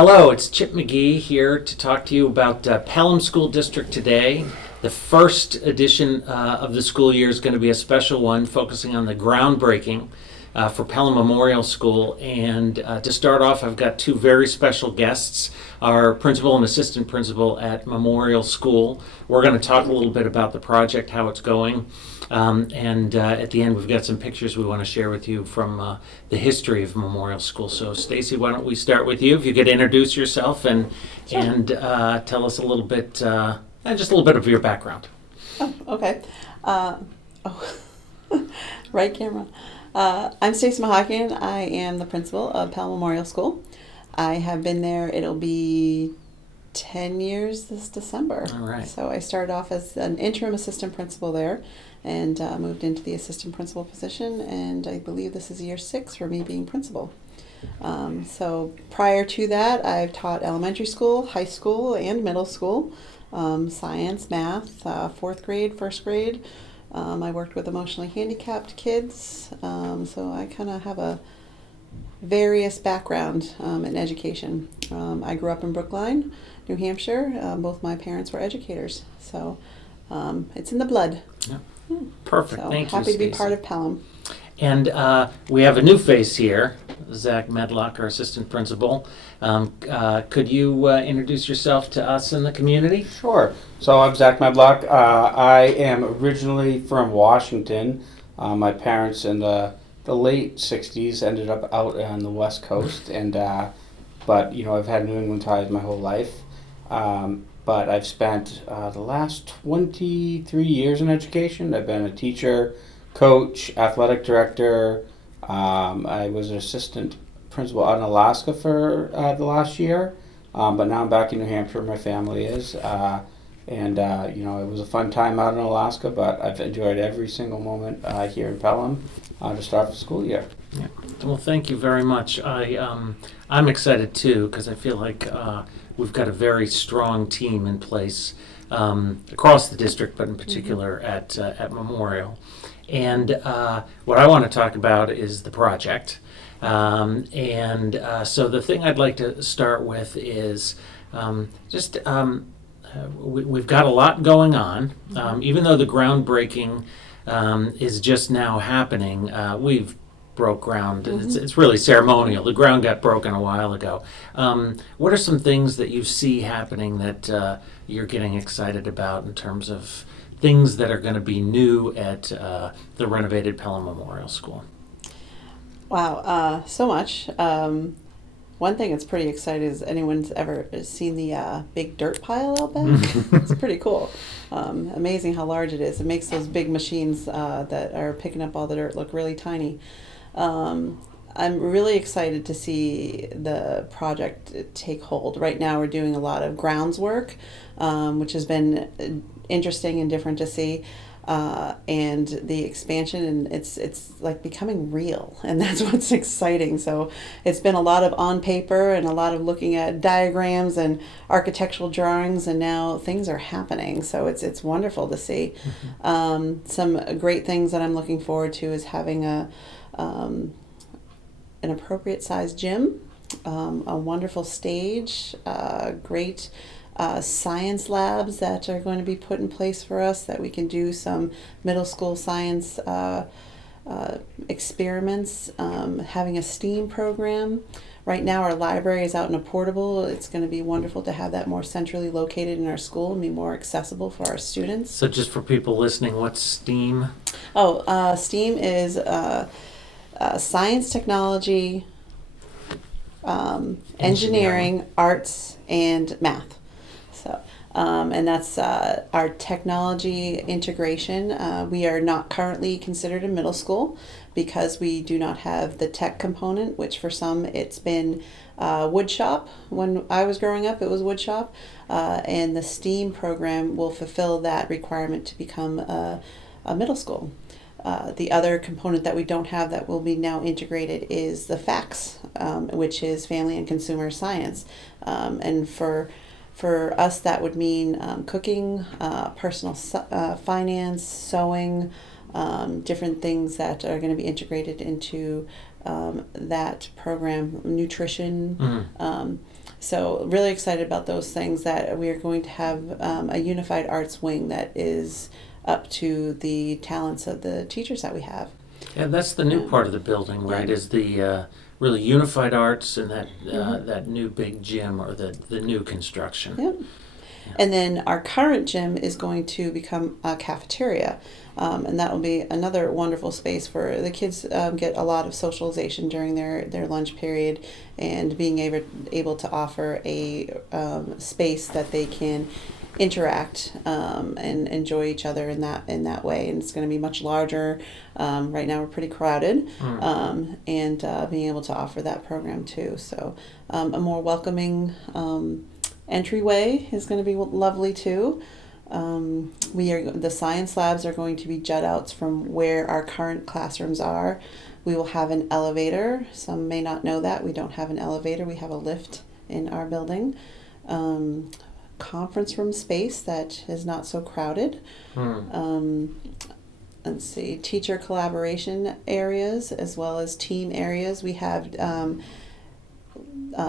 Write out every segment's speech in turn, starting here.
Hello, it's Chip McGee here to talk to you about Pelham School District today. The first edition of the school year is going to be a special one focusing on the groundbreaking for Pelham Memorial School. And to start off, I've got two very special guests, our principal and assistant principal at Memorial School. We're going to talk a little bit about the project, how it's going. And at the end, we've got some pictures we want to share with you from the history of Memorial School. So, Stacy, why don't we start with you? If you could introduce yourself and Sure. and tell us a little bit, just a little bit of your background. Oh, okay. Right camera. I'm Stacy Mahakian. I am the principal of Pelham Memorial School. I have been there, it'll be 10 years this December. All right. So I started off as an interim assistant principal there and moved into the assistant principal position, and I believe this is year 6 for me being principal. So prior to that, I've taught elementary school, high school, and middle school, science, math, 4th grade, 1st grade. I worked with emotionally handicapped kids, so I kind of have a various background in education. I grew up in Brookline, New Hampshire. Both my parents were educators, so it's in the blood. Yeah. Perfect. So Thank you, happy to be Stacy. part of Pelham. And we have a new face here, Zach Medlock, our assistant principal. Could you introduce yourself to us in the community? Sure. So I'm Zach Medlock. I am originally from Washington. My parents in the late '60s ended up out on the West Coast, and but I've had New England ties my whole life. But I've spent the last 23 years in education. I've been a teacher, coach, athletic director. I was an assistant principal out in Alaska for the last year, but now I'm back in New Hampshire where my family is. And it was a fun time out in Alaska, but I've enjoyed every single moment here in Pelham to start the school year. Yeah. Well, thank you very much. I'm excited too because I feel like we've got a very strong team in place across the district, but in particular at Memorial. And what I want to talk about is the project. So the thing I'd like to start with is we've got a lot going on. Even though the groundbreaking is just now happening, we've broke ground. Mm-hmm. It's really ceremonial. The ground got broken a while ago. What are some things that you see happening that you're getting excited about in terms of things that are going to be new at the renovated Pelham Memorial School? Wow, so much. One thing that's pretty exciting is anyone's ever seen the big dirt pile out back? It's pretty cool. Amazing how large it is. It makes those big machines that are picking up all the dirt look really tiny. I'm really excited to see the project take hold. Right now we're doing a lot of grounds work, which has been interesting and different to see. And the expansion, and it's like becoming real, and that's what's exciting. So it's been a lot of on paper and a lot of looking at diagrams and architectural drawings, and now things are happening. So it's wonderful to see. Mm-hmm. Some great things that I'm looking forward to is having an appropriate sized gym, a wonderful stage, great science labs that are going to be put in place for us, that we can do some middle school science experiments, having a STEAM program. Right now our library is out in a portable. It's going to be wonderful to have that more centrally located in our school and be more accessible for our students. So just for people listening, what's STEAM? STEAM is science, technology, engineering, arts, and math. So, and that's our technology integration. We are not currently considered a middle school because we do not have the tech component, which for some it's been wood shop. When I was growing up, it was wood shop. And the STEAM program will fulfill that requirement to become a middle school. The other component that we don't have that will be now integrated is the FACS, which is Family and Consumer Science. And for us, that would mean cooking, personal finance, sewing, different things that are going to be integrated into that program, nutrition. Mm. So really excited about those things, that we are going to have a unified arts wing that is up to the talents of the teachers that we have. And that's the new Yeah. part of the building, right? Yeah. Is the really unified arts and that Mhm. that new big gym, or the new construction. Yep. And then our current gym is going to become a cafeteria. And that will be another wonderful space for the kids. Get a lot of socialization during their lunch period, and being able to offer a space that they can interact and enjoy each other in that way. And it's going to be much larger. Right now we're pretty crowded, and being able to offer that program too. So a more welcoming entryway is going to be lovely too. The science labs are going to be jut outs from where our current classrooms are. We will have an elevator. Some may not know that we don't have an elevator. We have a lift in our building. Conference room space that is not so crowded. Let's see, teacher collaboration areas as well as team areas. We have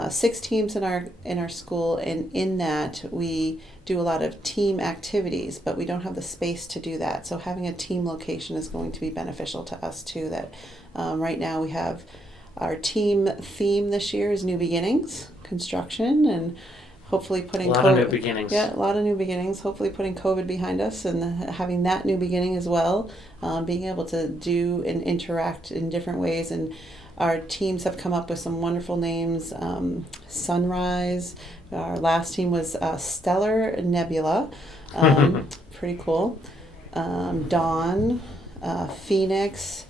6 teams in our school, and in that we do a lot of team activities, but we don't have the space to do that. So having a team location is going to be beneficial to us too. That right now we have our team theme this year is New Beginnings, construction, and hopefully putting A lot of new beginnings. Yeah, a lot of new beginnings. Hopefully putting COVID behind us and having that new beginning as well. Being able to do and interact in different ways. And our teams have come up with some wonderful names. Sunrise. Our last team was Stellar Nebula. Pretty cool. Dawn. Phoenix.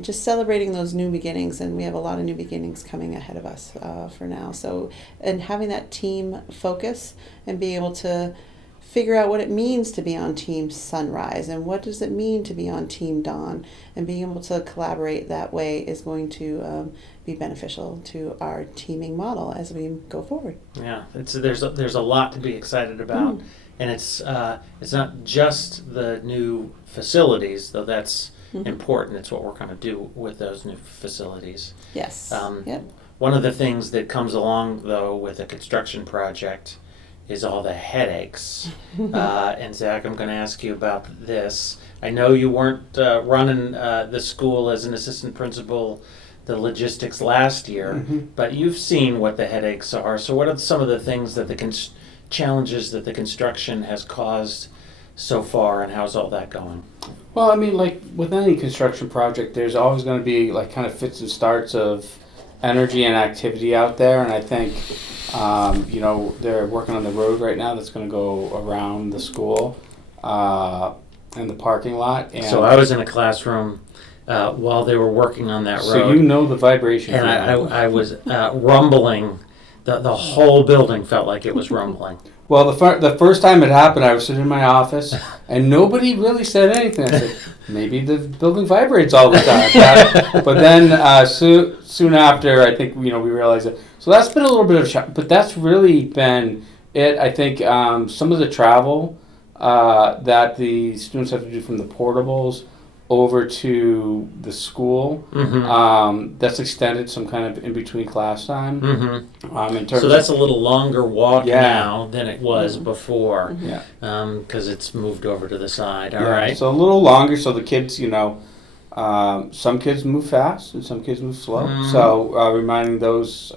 Just celebrating those new beginnings, and we have a lot of new beginnings coming ahead of us for now. So, and having that team focus and being able to figure out what it means to be on Team Sunrise and what does it mean to be on Team Dawn, and being able to collaborate that way is going to be beneficial to our teaming model as we go forward. Yeah, there's a lot to be excited about, and it's not just the new facilities, though that's important. It's what we're going to do with those new facilities. Yes. Yep. One of the things that comes along, though, with a construction project is all the headaches. And Zach, I'm going to ask you about this. I know you weren't running the school as an assistant principal, the logistics last year, but you've seen what the headaches are. So what are some of the things that challenges that the construction has caused so far, and how's all that going? Well, I mean, like with any construction project, there's always going to be like kind of fits and starts of energy and activity out there. And I think, they're working on the road right now that's going to go around the school and the parking lot. And So I was in a classroom while they were working on that road. so you know the vibration. And from that. I was rumbling. The whole building felt like it was rumbling. Well, the first time it happened, I was sitting in my office, and nobody really said anything. I said, maybe the building vibrates all the time. But then soon after, I think we realized it. So that's been a little bit of a shock. But that's really been it. I think some of the travel that the students have to do from the portables over to the school, that's extended some kind of in between class time. In terms So that's a little longer walk Yeah. now than it was before, yeah. because it's moved over to the side. All Yeah, right. so a little longer, so the kids, some kids move fast and some kids move slow. So reminding those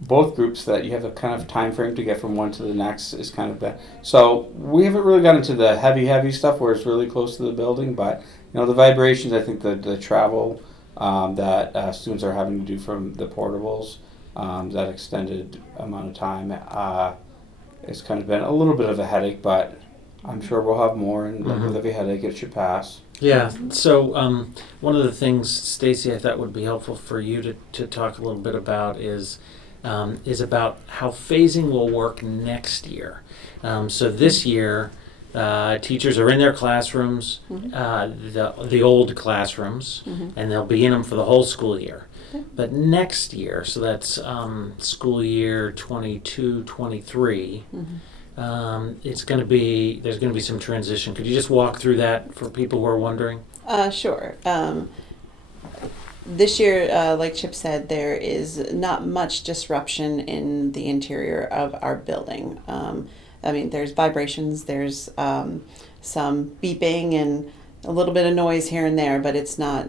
both groups that you have a kind of time frame to get from one to the next is kind of bad. So we haven't really got into the heavy stuff where it's really close to the building, but the vibrations, I think the travel that students are having to do from the portables, that extended amount of time, it's kind of been a little bit of a headache, but I'm sure we'll have more, and like with every headache, it should pass. Yeah. So one of the things, Stacy, I thought would be helpful for you to talk a little bit about is about how phasing will work next year. So this year, teachers are in their classrooms, the old classrooms, and they'll be in them for the whole school year. But next year, so that's school year 22-23, there's going to be some transition. Could you just walk through that for people who are wondering? Sure. this year, like Chip said, there is not much disruption in the interior of our building. I mean, there's vibrations, there's some beeping and a little bit of noise here and there, but it's not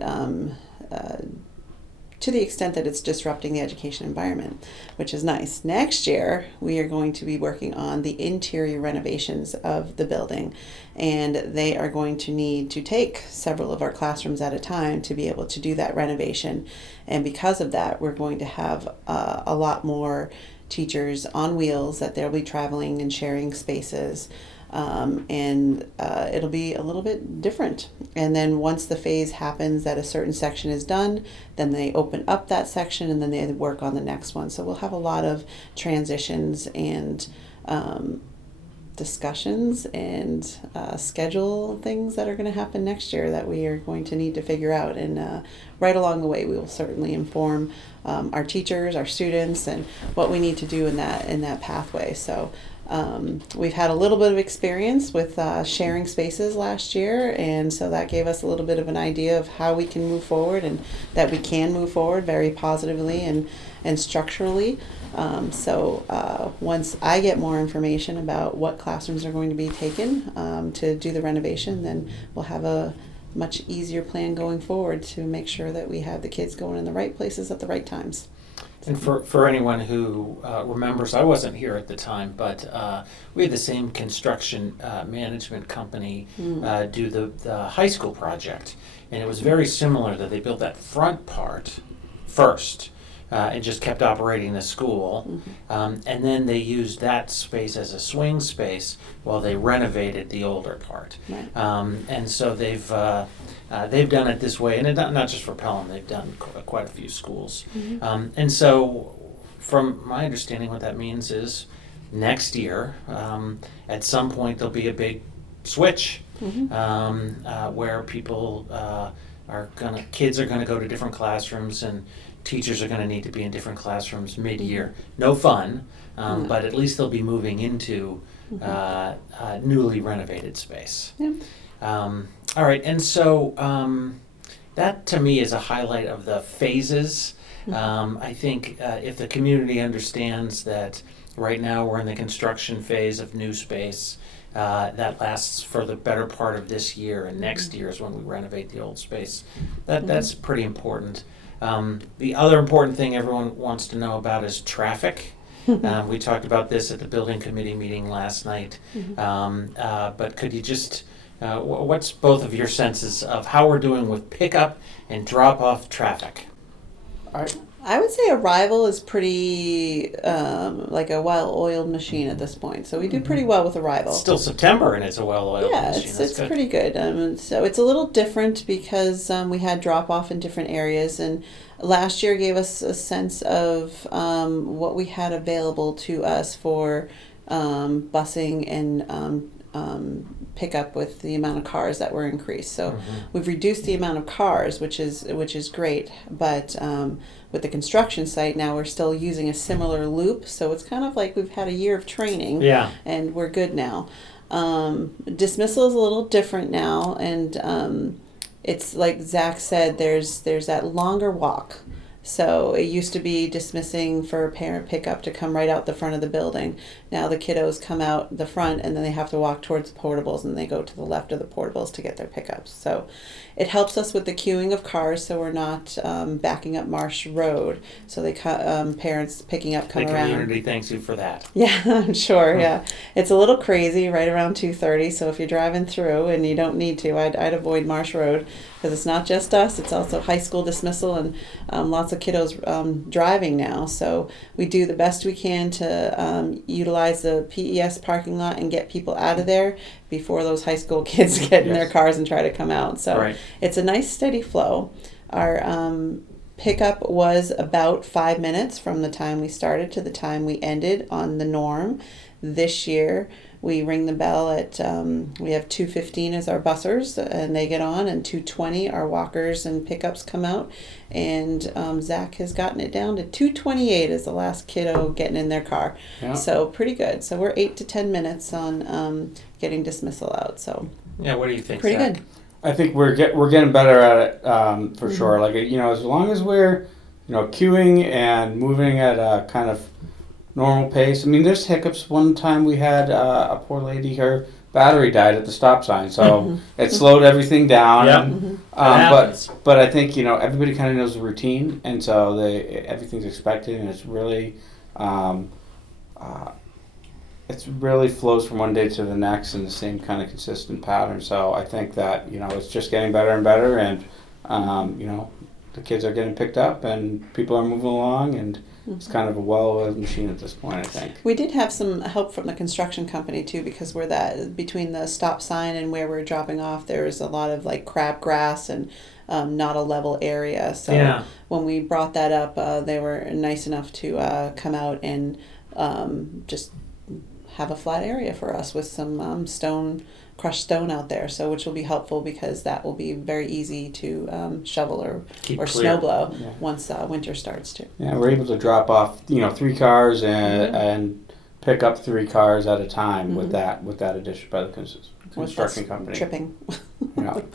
to the extent that it's disrupting the education environment, which is nice. Next year, we are going to be working on the interior renovations of the building, and they are going to need to take several of our classrooms at a time to be able to do that renovation. And because of that, we're going to have a lot more teachers on wheels that they'll be traveling and sharing spaces. And it'll be a little bit different. And then once the phase happens that a certain section is done, then they open up that section and then they work on the next one. So we'll have a lot of transitions and discussions and schedule things that are going to happen next year that we are going to need to figure out. And right along the way, we will certainly inform our teachers, our students, and what we need to do in that pathway. So we've had a little bit of experience with sharing spaces last year, and so that gave us a little bit of an idea of how we can move forward and that we can move forward very positively and structurally. So once I get more information about what classrooms are going to be taken to do the renovation, then we'll have a much easier plan going forward to make sure that we have the kids going in the right places at the right times. And for anyone who remembers, I wasn't here at the time, but we had the same construction management company do the high school project. And it was very similar that they built that front part first and just kept operating the school. And then they used that space as a swing space while they renovated the older part. Right. And so they've done it this way, and not just for Pelham, they've done quite a few schools. And so from my understanding, what that means is next year, at some point, there'll be a big switch where kids are gonna go to different classrooms, and teachers are gonna need to be in different classrooms mid-year. No fun, but at least they'll be moving into newly renovated space. Yeah. All right, and so that to me is a highlight of the phases. I think if the community understands that right now we're in the construction phase of new space, that lasts for the better part of this year, and next year is when we renovate the old space. That's pretty important. The other important thing everyone wants to know about is traffic. We talked about this at the building committee meeting last night, but could you just what's both of your senses of how we're doing with pickup and drop-off traffic? I would say arrival is pretty like a well-oiled machine at this point. So we do pretty well with arrival. It's still September and it's a well-oiled machine. Yeah, it's pretty good. So it's a little different because we had drop-off in different areas, and last year gave us a sense of what we had available to us for busing and pick up with the amount of cars that were increased. So we've reduced the amount of cars, which is great. But with the construction site now, we're still using a similar loop. So it's kind of like we've had a year of training, and we're good now. Dismissal is a little different now, and it's like Zach said. There's that longer walk. So it used to be dismissing for a parent pickup to come right out the front of the building. Now the kiddos come out the front and then they have to walk towards the portables, and they go to the left of the portables to get their pickups. So it helps us with the queuing of cars, so we're not backing up Marsh Road. So they parents picking up come around. The community thanks you for that. Yeah, I'm sure. Yeah, it's a little crazy right around 2:30. So if you're driving through and you don't need to, I'd avoid Marsh Road, because it's not just us. It's also high school dismissal and lots of kiddos driving now. So we do the best we can to utilize the PES parking lot and get people out of there before those high school kids get in their cars and try to come out. So it's a nice steady flow. Our pickup was about 5 minutes from the time we started to the time we ended on the norm. This year we ring the bell at we have 2:15 as our bussers, and they get on, and 2:20 our walkers and pickups come out, and Zach has gotten it down to 2:28 as the last kiddo getting in their car. So pretty good. So we're 8 to 10 minutes on getting dismissal out. So what do you think, pretty Zach? good. I think we're getting better at it for sure. Like as long as we're queuing and moving at a kind of normal pace. I mean, there's hiccups. One time we had a poor lady, her battery died at the stop sign, so it slowed everything down. Yep. And, happens. but I think everybody kind of knows the routine, and so everything's expected, and it's really. It really flows from one day to the next in the same kind of consistent pattern. So I think that it's just getting better and better, and the kids are getting picked up, and people are moving along, and it's kind of a well-oiled machine at this point, I think. We did have some help from the construction company too, because we're between the stop sign and where we're dropping off, there was a lot of like crabgrass and not a level area. So when we brought that up, they were nice enough to come out and just have a flat area for us with some crushed stone out there, so which will be helpful because that will be very easy to shovel or snow blow once winter starts too. Yeah, we're able to drop off 3 cars and pick up 3 cars at a time with that addition by the construction company. Tripping.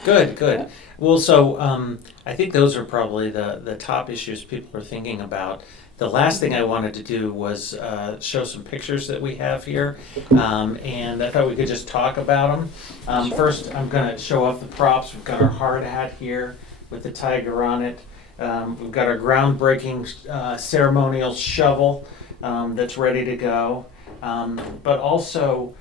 Good. Well, so I think those are probably the top issues people are thinking about. The last thing I wanted to do was show some pictures that we have here, and I thought we could just talk about them. Sure. First, I'm going to show off the props. We've got our hard hat here with the tiger on it. We've got our groundbreaking ceremonial shovel that's ready to go. But also,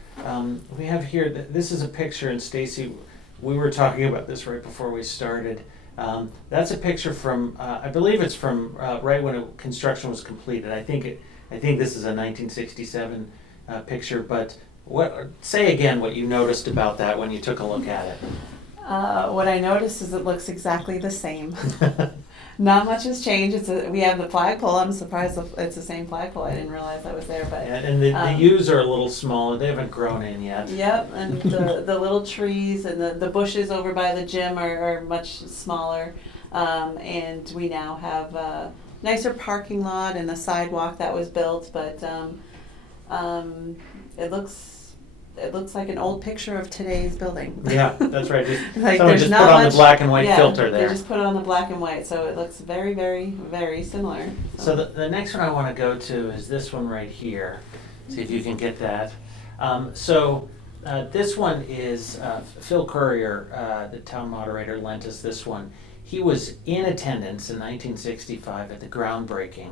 we have here, this is a picture, and Stacy, we were talking about this right before we started. That's a picture from, I believe it's from right when construction was completed. I think this is a 1967 picture. But say again what you noticed about that when you took a look at it. What I noticed is it looks exactly the same. Not much has changed. We have the flagpole. I'm surprised it's the same flagpole. I didn't realize that was there. But and the U's are a little smaller. They haven't grown in yet. Yep, and the little trees and the bushes over by the gym are much smaller. And we now have a nicer parking lot and a sidewalk that was built. But it looks like an old picture of today's building. Yeah, that's right. Like someone just put on the black and white filter there. They just put it on the black and white, so it looks very, very, very similar. So the next one I want to go to is this one right here. See if you can get that. This one is Phil Courier, the town moderator, lent us this one. He was in attendance in 1965 at the groundbreaking,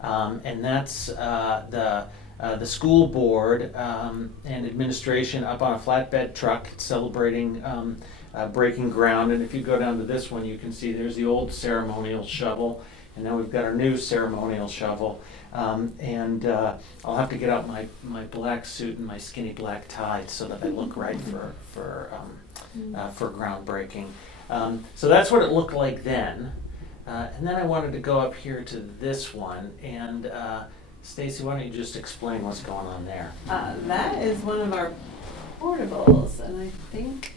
and that's the school board and administration up on a flatbed truck celebrating breaking ground. And if you go down to this one, you can see there's the old ceremonial shovel, and now we've got our new ceremonial shovel. And I'll have to get out my black suit and my skinny black tie so that I look right for groundbreaking. So that's what it looked like then. And then I wanted to go up here to this one, and Stacy, why don't you just explain what's going on there? That is one of our portables, and I think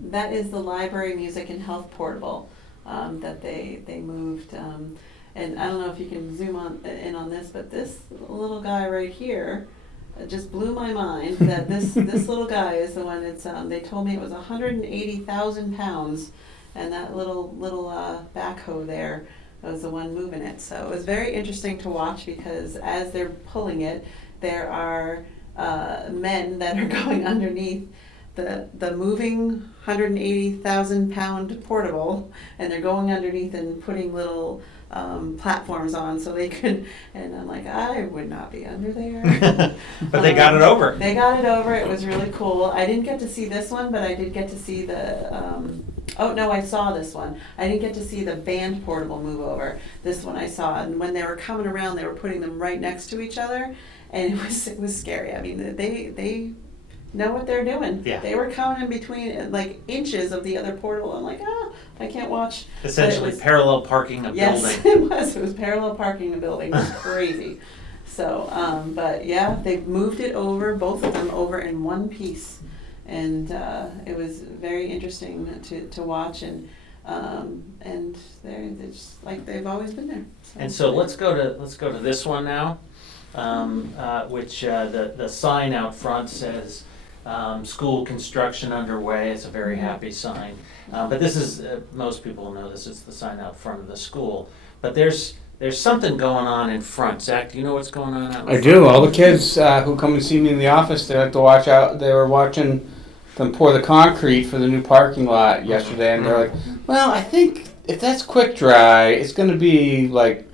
that is the library music and health portable that they moved. And I don't know if you can zoom in on this, but this little guy right here just blew my mind. That this little guy is the one. It's they told me it was 180,000 pounds, and that little backhoe there was the one moving it. So it was very interesting to watch because as they're pulling it, there are men that are going underneath the moving 180,000 pound portable, and they're going underneath and putting little platforms on so they could, and I'm like, I would not be under there. But they got it over. They got it over. It was really cool. I didn't get to see this one, but I did get to see I saw this one. I didn't get to see the band portable move over. This one I saw, and when they were coming around, they were putting them right next to each other, and it was scary. I mean, they know what they're doing. Yeah. They were coming in between like inches of the other portable. I'm like, I can't watch. Essentially parallel parking a building. Yes, it was. It was parallel parking a building. It was crazy. So, but yeah, they moved it over, both of them over in one piece. And it was very interesting to watch, and they're just like they've always been there. And so let's go to this one now, which the sign out front says school construction underway. It's a very happy sign. But this is, most people know this is the sign out front of the school. But there's something going on in front. Zach, do you know what's going on out in I front? do. All the kids who come and see me in the office, they have to watch out. They were watching them pour the concrete for the new parking lot yesterday, and they're like, well, I think if that's quick dry, it's going to be like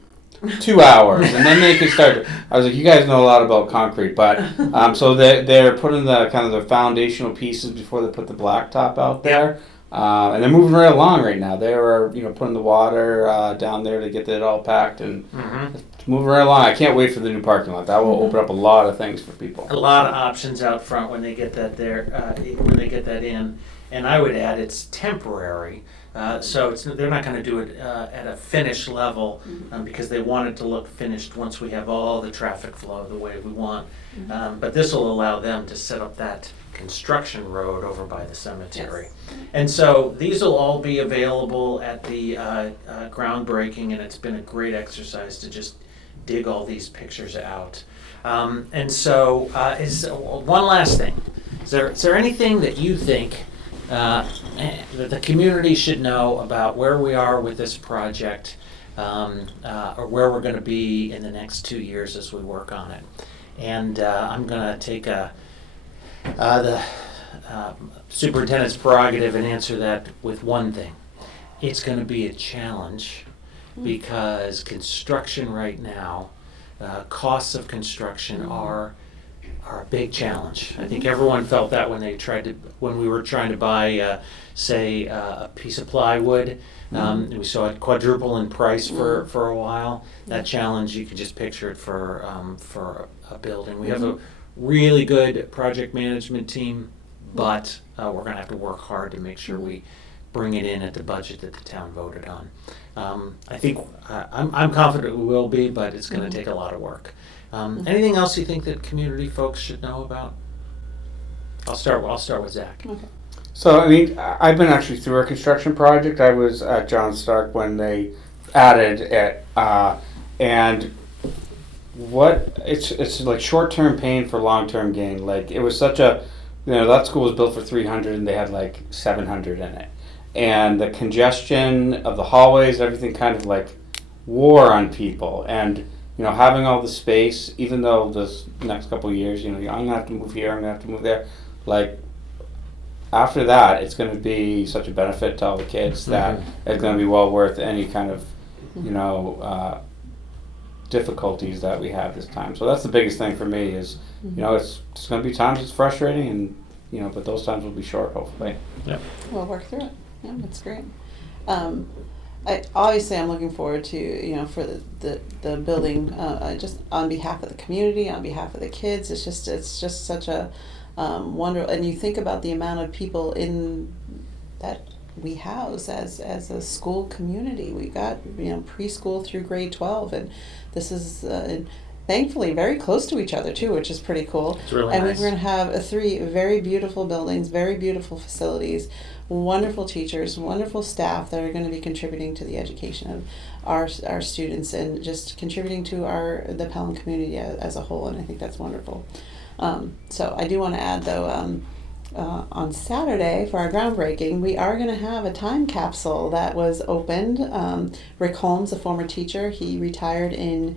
2 hours, and then they can start. I was like, you guys know a lot about concrete, but so they're putting the kind of the foundational pieces before they put the blacktop out there, and they're moving right along right now. They were putting the water down there to get it all packed and it's moving right along. I can't wait for the new parking lot. That will open up a lot of things for people. A lot of options out front when they get that there, when they get that in. And I would add it's temporary. So they're not going to do it at a finished level because they want it to look finished once we have all the traffic flow the way we want. But this will allow them to set up that construction road over by the cemetery. Yes. And so these will all be available at the groundbreaking, and it's been a great exercise to just dig all these pictures out. And so one last thing. Is there anything that you think that the community should know about where we are with this project, or where we're going to be in the next 2 years as we work on it? And I'm going to take the superintendent's prerogative and answer that with one thing. It's going to be a challenge because construction right now, costs of construction are a big challenge. I think everyone felt that when we were trying to buy, say, a piece of plywood. We saw it quadruple in price for a while. That challenge, you could just picture it for a building. We have a really good project management team, but we're going to have to work hard to make sure we bring it in at the budget that the town voted on. I think I'm confident we will be, but it's going to take a lot of work. Anything else you think that community folks should know about? I'll start with Zach. Okay. So, I mean, I've been actually through a construction project. I was at John Stark when they added it, and it's like short-term pain for long-term gain. Like, it was such a, that school was built for 300 and they had like 700 in it. And the congestion of the hallways, everything kind of like wore on people. And having all the space, even though this next couple of years, I'm gonna have to move here, I'm gonna have to move there. Like, after that, it's gonna be such a benefit to all the kids that it's gonna be well worth any kind of, difficulties that we have this time. So that's the biggest thing for me is, it's gonna be times it's frustrating and, but those times will be short, hopefully. Yeah. We'll work through it. Yeah, that's great. I'm looking forward to for the building just on behalf of the community, on behalf of the kids. It's just such a wonderful. And you think about the amount of people in that we house as a school community. We got preschool through grade 12, and this is. Thankfully, very close to each other too, which is pretty cool. It's really and nice. we're going to have 3 very beautiful buildings, very beautiful facilities, wonderful teachers, wonderful staff that are going to be contributing to the education of our students and just contributing to the Pelham community as a whole. And I think that's wonderful. So I do want to add though, on Saturday for our groundbreaking, we are going to have a time capsule that was opened. Rick Holmes, a former teacher, he retired in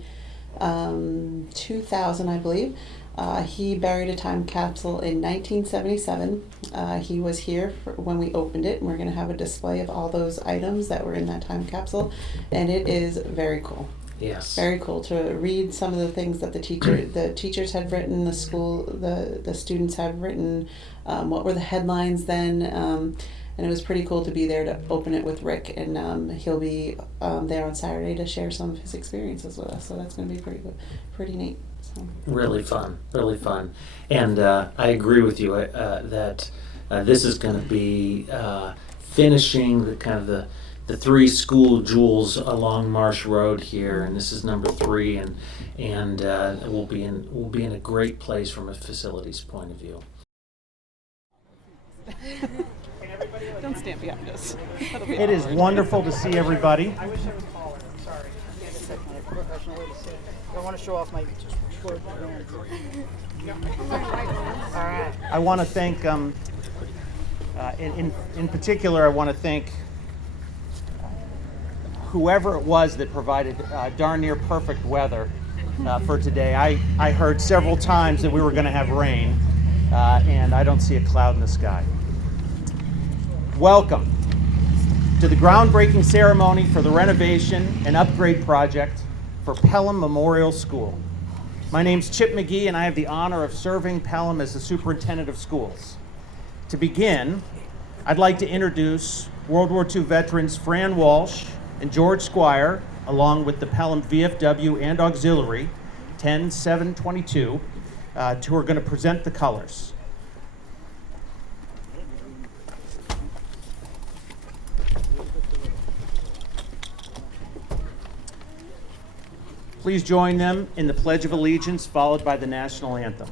2000, I believe. He buried a time capsule in 1977. He was here when we opened it, and we're going to have a display of all those items that were in that time capsule, and it is very cool. Yes. Very cool to read some of the things that the teachers had written, the students had written, what were the headlines then, and it was pretty cool to be there to open it with Rick, and he'll be there on Saturday to share some of his experiences with us. So that's going to be pretty good, pretty neat. So. Really fun, and I agree with you that this is going to be finishing the kind of the 3 school jewels along Marsh Road here, and this is number 3, and we'll be in a great place from a facilities point of view. Don't stand behind us. It is wonderful to see everybody. I wish I was taller. Sorry. I want to show off my I want to thank, in particular, I want to thank whoever it was that provided darn near perfect weather for today. I heard several times that we were going to have rain, and I don't see a cloud in the sky. Welcome to the groundbreaking ceremony for the renovation and upgrade project for Pelham Memorial School. My name's Chip McGee, and I have the honor of serving Pelham as the superintendent of schools. To begin, I'd like to introduce World War II veterans Fran Walsh and George Squire, along with the Pelham VFW and auxiliary 10-7-22, who are going to present the colors. Please join them in the Pledge of Allegiance, followed by the national anthem.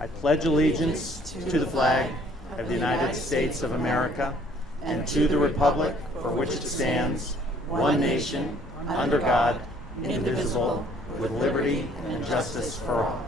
I pledge allegiance to the flag of the United States of America and to the republic for which it stands, one nation, under God, indivisible, with liberty and justice for all.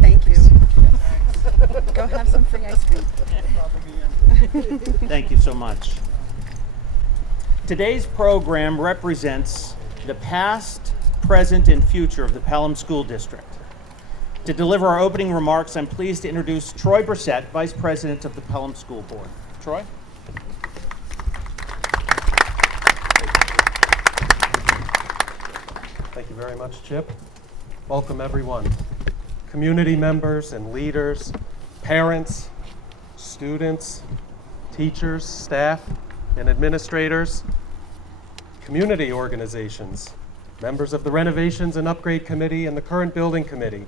Thank you. Go have some free ice cream. Thank you so much. Today's program represents the past, present, and future of the Pelham School District. To deliver our opening remarks, I'm pleased to introduce Troy Brissett, Vice President of the Pelham School Board. Troy? Thank you very much, Chip. Welcome, everyone. Community members and leaders, parents, students, teachers, staff, and administrators, community organizations, members of the Renovations and Upgrade Committee and the current Building Committee,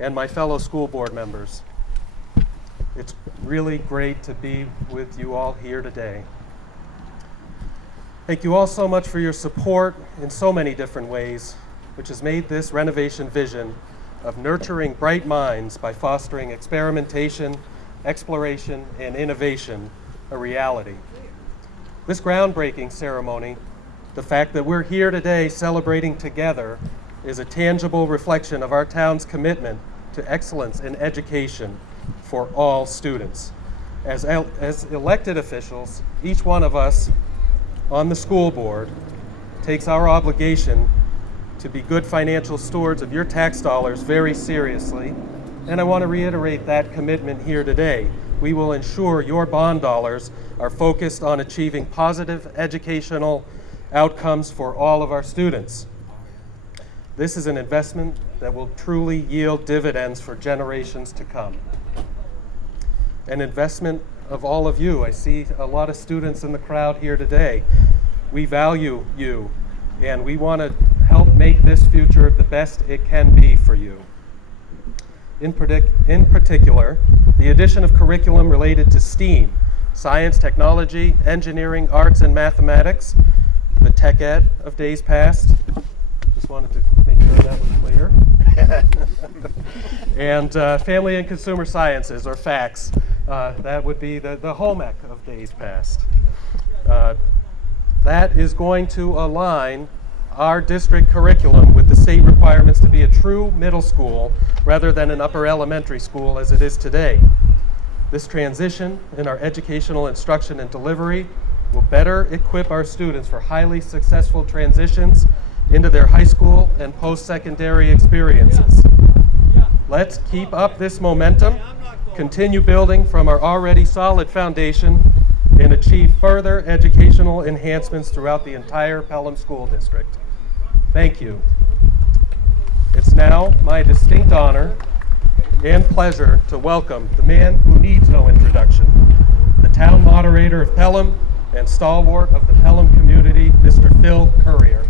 and my fellow school board members. It's really great to be with you all here today. Thank you all so much for your support in so many different ways, which has made this renovation vision of nurturing bright minds by fostering experimentation, exploration, and innovation a reality. This groundbreaking ceremony, the fact that we're here today celebrating together, is a tangible reflection of our town's commitment to excellence in education for all students. As elected officials, each one of us on the school board takes our obligation to be good financial stewards of your tax dollars very seriously, and I want to reiterate that commitment here today. We will ensure your bond dollars are focused on achieving positive educational outcomes for all of our students. This is an investment that will truly yield dividends for generations to come. An investment of all of you. I see a lot of students in the crowd here today. We value you, and we want to help make this future the best it can be for you. In particular, the addition of curriculum related to STEAM, science, technology, engineering, arts, and mathematics, the tech ed of days past. Just wanted to make sure that was clear. And family and consumer sciences, or FACS. That would be the home ec of days past. That is going to align our district curriculum with the state requirements to be a true middle school rather than an upper elementary school as it is today. This transition in our educational instruction and delivery will better equip our students for highly successful transitions into their high school and post-secondary experiences. Let's keep up this momentum, continue building from our already solid foundation, and achieve further educational enhancements throughout the entire Pelham School District. Thank you. It's now my distinct honor and pleasure to welcome the man who needs no introduction, the town moderator of Pelham and stalwart of the Pelham community, Mr. Phil Currier.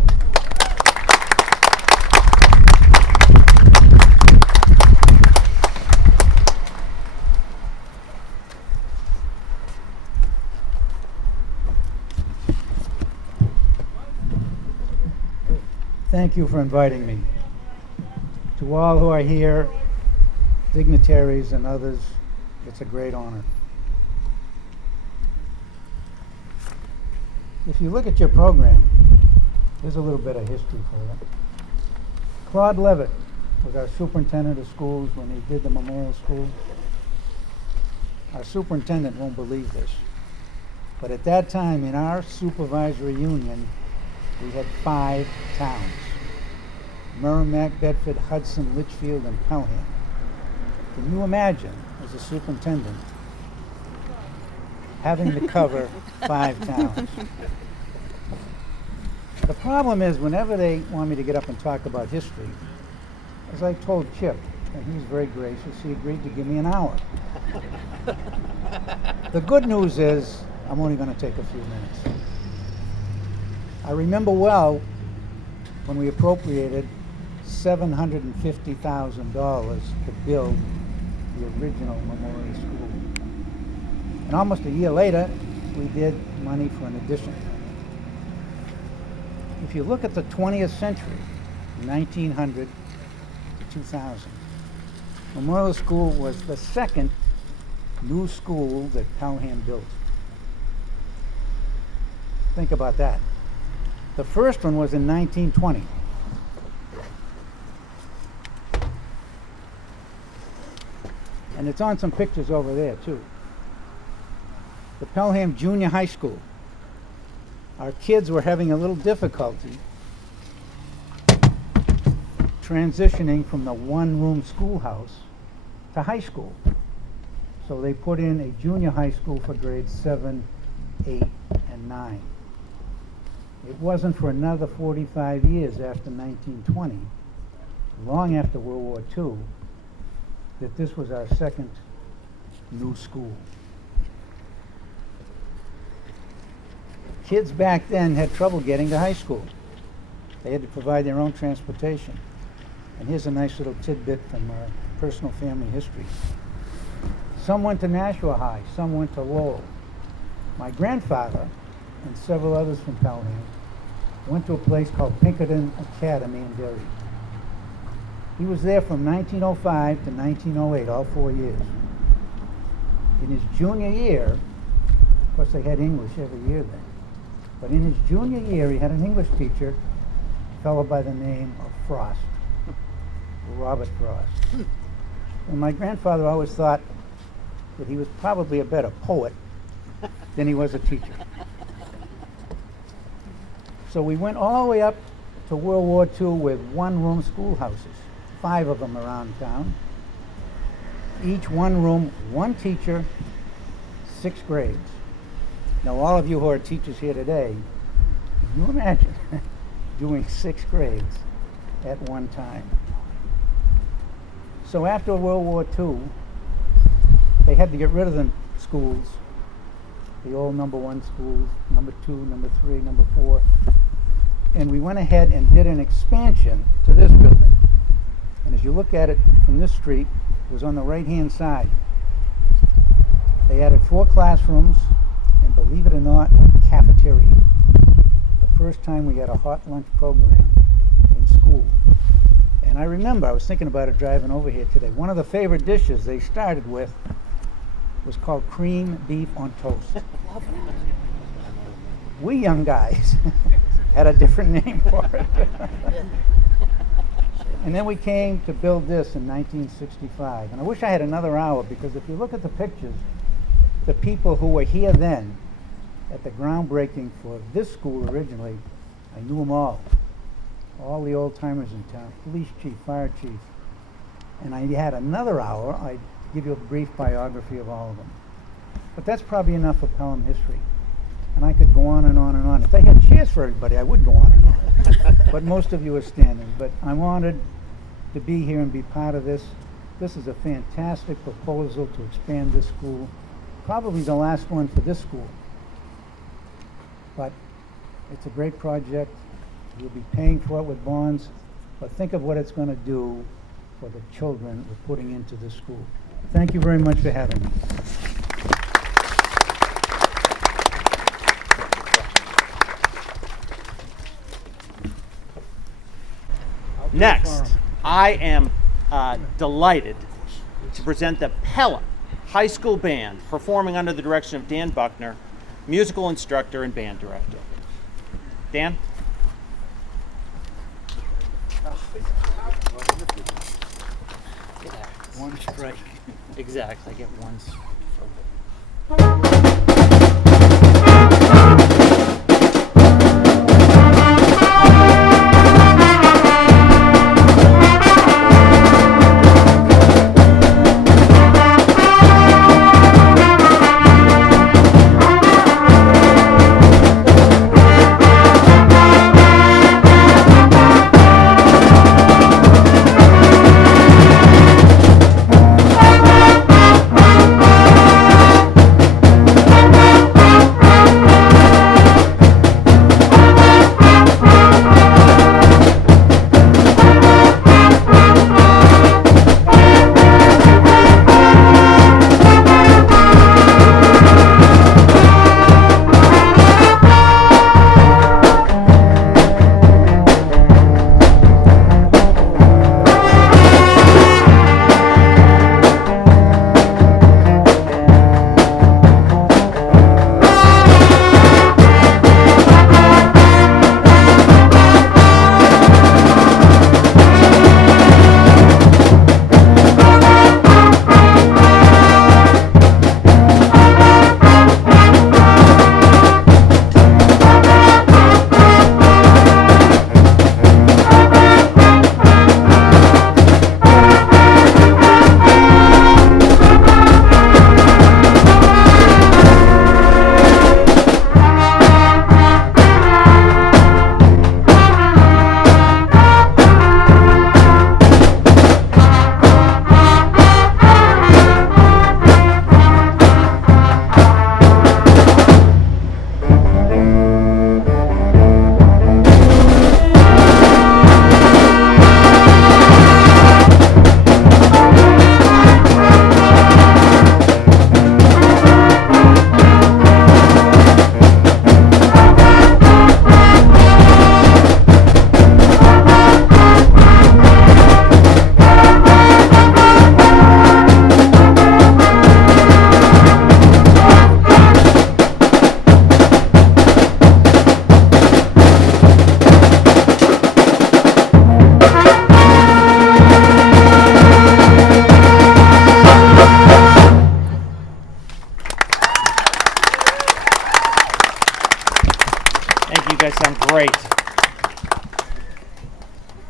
Thank you for inviting me. To all who are here, dignitaries and others, it's a great honor. If you look at your program, there's a little bit of history for you. Claude Levitt was our superintendent of schools when he did the Memorial School. Our superintendent won't believe this, but at that time in our supervisory union, we had 5 towns: Merrimack, Bedford, Hudson, Litchfield, and Pelham. Can you imagine, as a superintendent, having to cover 5 towns? The problem is, whenever they want me to get up and talk about history, as I told Chip, and he was very gracious, he agreed to give me an hour. The good news is, I'm only going to take a few minutes. I remember well when we appropriated $750,000 to build the original Memorial School. And almost a year later, we did money for an addition. If you look at the 20th century, 1900 to 2000, Memorial School was the second new school that Pelham built. Think about that. The first one was in 1920. And it's on some pictures over there too. The Pelham Junior High School. Our kids were having a little difficulty transitioning from the one-room schoolhouse to high school. So they put in a junior high school for grades 7, 8, and 9. It wasn't for another 45 years after 1920, long after World War II, that this was our second new school. Kids back then had trouble getting to high school. They had to provide their own transportation. And here's a nice little tidbit from our personal family history. Some went to Nashua High, some went to Lowell. My grandfather and several others from Pelham went to a place called Pinkerton Academy in Derry. He was there from 1905 to 1908, all 4 years. In his junior year, of course they had English every year then, but in his junior year he had an English teacher, a fellow by the name of Frost, Robert Frost. And my grandfather always thought that he was probably a better poet than he was a teacher. So we went all the way up to World War II with one-room schoolhouses, 5 of them around town. Each one room, 1 teacher, 6 grades. Now all of you who are teachers here today, can you imagine doing 6 grades at one time? So after World War II, they had to get rid of the schools, the old number 1 schools, number 2, number 3, number 4. And we went ahead and did an expansion to this building. And as you look at it from this street, it was on the right-hand side. They added 4 classrooms, first time we had a hot lunch program in school. And I remember, I was thinking about it driving over here today, one of the favorite dishes they started with was called cream beef on toast. We young guys had a different name for it. And then we came to build this in 1965. And I wish I had another hour, because if you look at the pictures, the people who were here then at the groundbreaking for this school originally, I knew them all. All the old timers in town, police chief, fire chief. And I had another hour, I'd give you a brief biography of all of them. But that's probably enough of Pelham history. And I could go on and on and on. If they had chairs for everybody, I would go on and on. But most of you are standing. But I'm honored to be here and be part of this. This is a fantastic proposal to expand this school. Probably the last one for this school. But it's a great project. We'll be paying for it with bonds. But think of what it's going to do for the children we're putting into this school. Thank you very much for having me. Next, I am delighted to present the Pelham High School Band, performing under the direction of Dan Buckner, musical instructor and band director. Dan? One strike. Exactly, get one.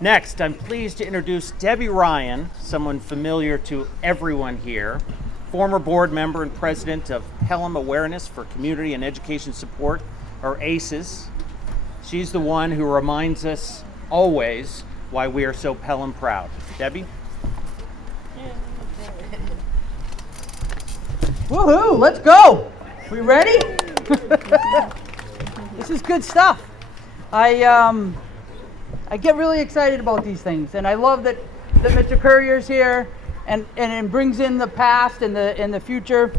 Next, I'm pleased to introduce Debbie Ryan, someone familiar to everyone here, former board member and president of Pelham Awareness for Community and Education Support, or ACES. She's the one who reminds us always why we are so Pelham proud. Debbie? Woohoo, let's go. We ready? This is good stuff. I get really excited about these things, and I love that Mr. Courier's here and it brings in the past and the future.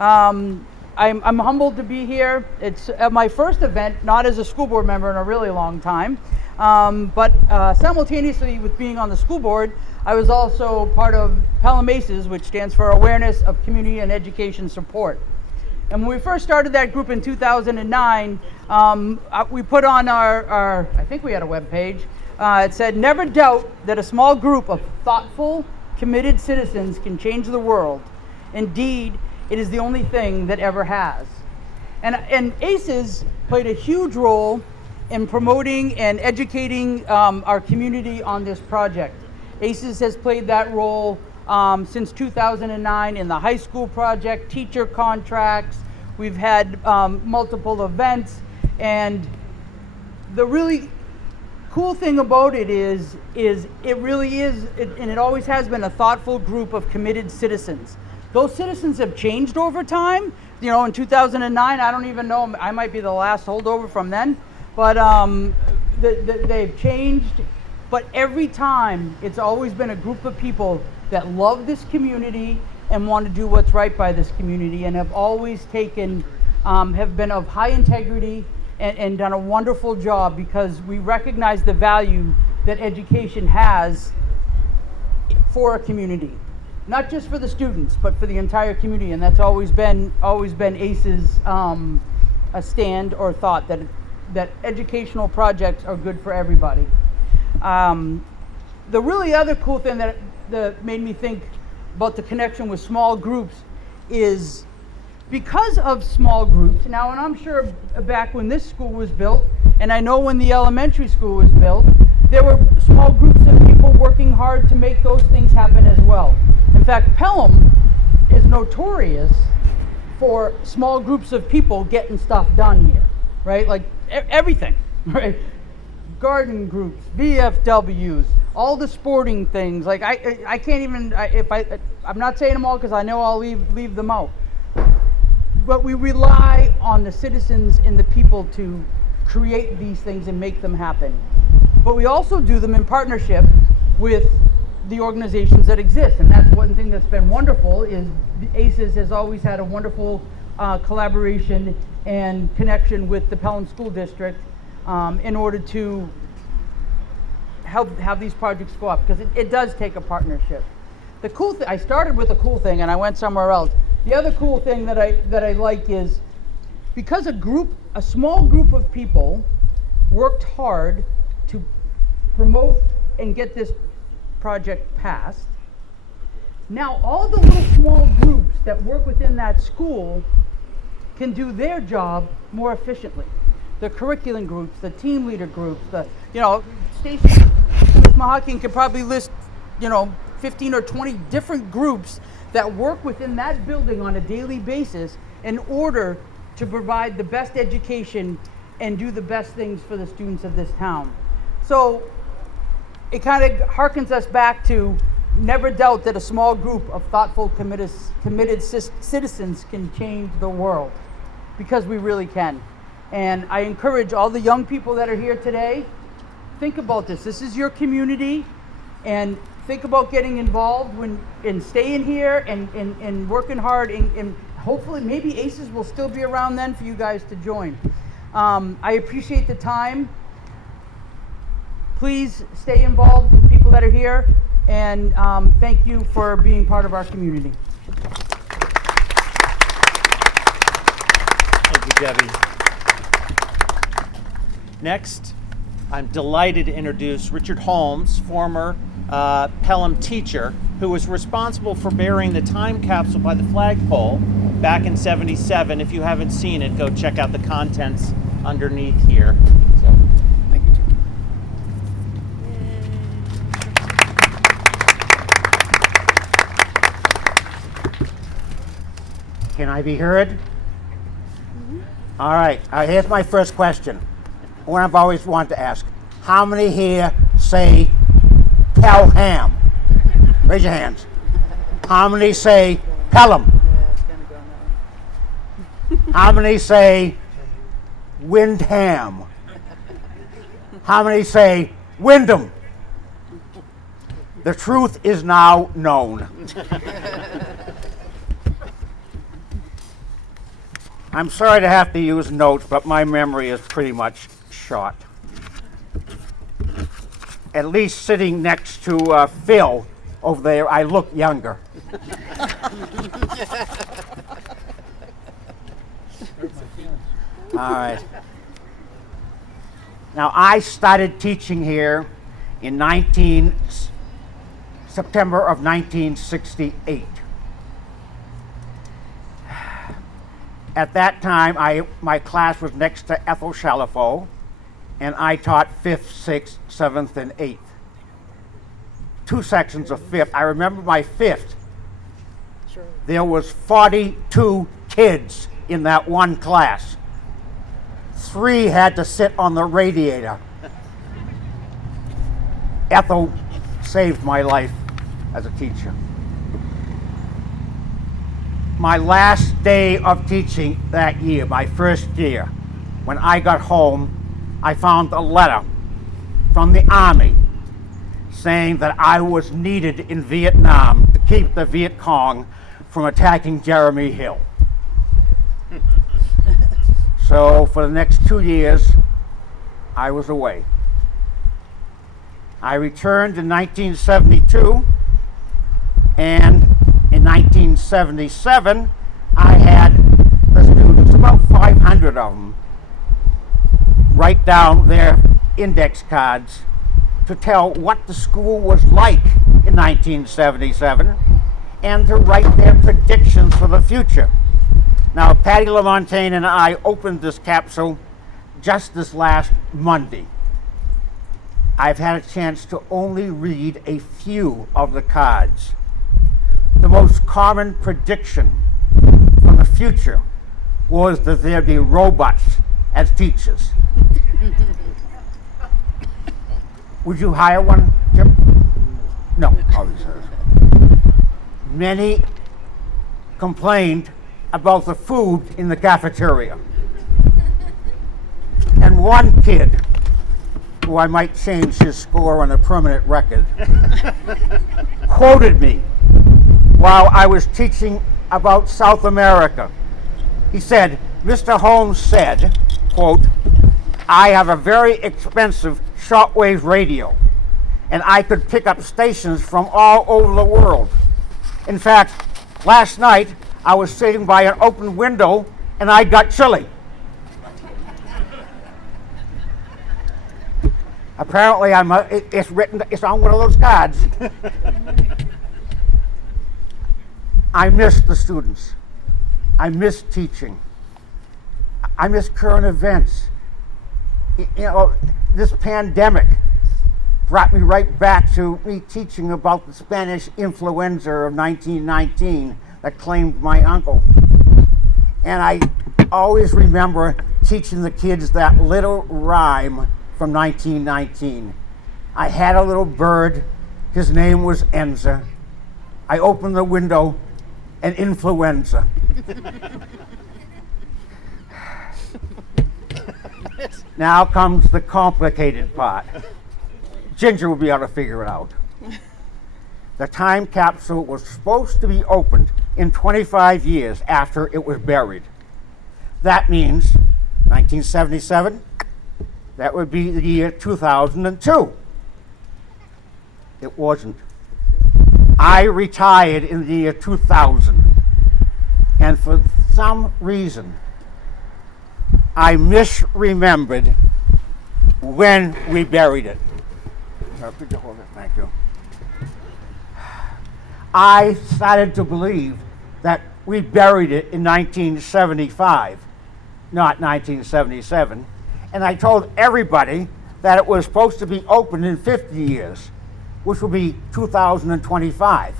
I I'm humbled to be here. It's my first event, not as a school board member in a really long time, but simultaneously with being on the school board, I was also part of Pelham ACES, which stands for Awareness of Community and Education Support. And when we first started that group in 2009, we put on our I think we had a web page. It said, "Never doubt that a small group of thoughtful, committed citizens can change the world. Indeed, it is the only thing that ever has." And ACES played a huge role in promoting and educating our community on this project. ACES has played that role since 2009 in the high school project, teacher contracts. We've had multiple events, and the really cool thing about it is it really is, and it always has been, a thoughtful group of committed citizens. Those citizens have changed over time. You know, in 2009, I don't even know, I might be the last holdover from then, but they've changed. But every time, it's always been a group of people that love this community and want to do what's right by this community, and have always taken, have been of high integrity and done a wonderful job, because we recognize the value that education has for a community. Not just for the students, but for the entire community, and that's always been ACE's a stand or thought, that educational projects are good for everybody. The really other cool thing that made me think about the connection with small groups is because of small groups. Now, and I'm sure back when this school was built, and I know when the elementary school was built, there were small groups of people working hard to make those things happen as well. In fact, Pelham is notorious for small groups of people getting stuff done here, right? Like everything, right? Garden groups, VFWs, all the sporting things. Like I can't even, I'm not saying them all because I know I'll leave them out. But we rely on the citizens and the people to create these things and make them happen. But we also do them in partnership with the organizations that exist. And that's one thing that's been wonderful, is the ACES has always had a wonderful collaboration and connection with the Pelham School District in order to help have these projects go up, because it does take a partnership. The cool thing, I started with a cool thing and I went somewhere else. The other cool thing that I like is, because a small group of people worked hard to promote and get this project passed, now all the little small groups that work within that school can do their job more efficiently. The curriculum groups, the team leader groups, Stacy Mahakin could probably list, 15 or 20 different groups that work within that building on a daily basis in order to provide the best education and do the best things for the students of this town. So it kind of harkens us back to, never doubt that a small group of thoughtful, committed citizens can change the world, because we really can. And I encourage all the young people that are here today, think about this. This is your community, and think about getting involved and staying here and working hard, and hopefully maybe ACES will still be around then for you guys to join. I appreciate the time. Please stay involved with people that are here, and thank you for being part of our community. Thank you, Debbie. Next, I'm delighted to introduce Richard Holmes, former Pelham teacher, who was responsible for burying the time capsule by the flagpole back in '77. If you haven't seen it, go check out the contents underneath here. So, thank you. Can I be heard? All right, here's my first question. One I've always wanted to ask. How many here say Pelham? Raise your hands. How many say Pelham? How many say Windham? How many say Wyndham? The truth is now known. I'm sorry to have to use notes, but my memory is pretty much shot. At least sitting next to Phil over there, I look younger. All right. Now, I started teaching here in September of 1968. At that time, my class was next to Ethel Chalifo, and I taught 5th, 6th, 7th, and 8th. 2 sections of 5th. I remember my 5th. There was 42 kids in that one class. 3 had to sit on the radiator. Ethel saved my life as a teacher. My last day of teaching that year, my first year, when I got home, I found a letter from the Army saying that I was needed in Vietnam to keep the Viet Cong from attacking Jeremy Hill. So for the next 2 years, I was away. I returned in 1972, and in 1977, I had the students, about 500 of them, write down their index cards to tell what the school was like in 1977 and to write their predictions for the future. Now, Patty LaMontagne and I opened this capsule just this last Monday. I've had a chance to only read a few of the cards. The most common prediction for the future was that there'd be robots as teachers. Would you hire one, Jim? No. Many complained about the food in the cafeteria. And one kid, who I might change his score on a permanent record, quoted me while I was teaching about South America. He said, Mr. Holmes said, quote, I have a very expensive shortwave radio, and I could pick up stations from all over the world. In fact, last night, I was sitting by an open window, and I got chilly. Apparently, it's on one of those cards. I miss the students. I miss teaching. I miss current events. You know, this pandemic brought me right back to me teaching about the Spanish influenza of 1919 that claimed my uncle. And I always remember teaching the kids that little rhyme from 1919. I had a little bird, his name was Enza. I opened the window, and influenza. Now comes the complicated part. Ginger will be able to figure it out. The time capsule was supposed to be opened in 25 years after it was buried. That means 1977, that would be the year 2002. It wasn't. I retired in the year 2000, and for some reason, I misremembered when we buried it. Thank you. I started to believe that we buried it in 1975, not 1977, and I told everybody that it was supposed to be open in 50 years, which will be 2025.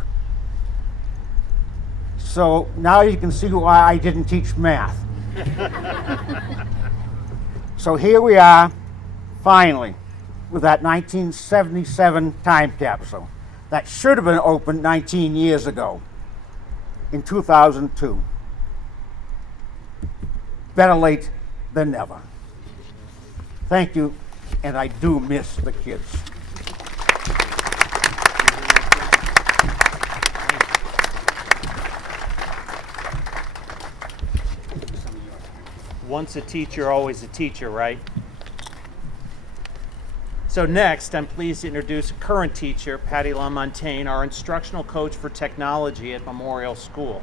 So now you can see why I didn't teach math. So here we are, finally, with that 1977 time capsule that should have been opened 19 years ago, in 2002. Better late than never. Thank you, and I do miss the kids. Once a teacher, always a teacher, right? So next, I'm pleased to introduce a current teacher, Patty LaMontagne, our instructional coach for technology at Memorial School.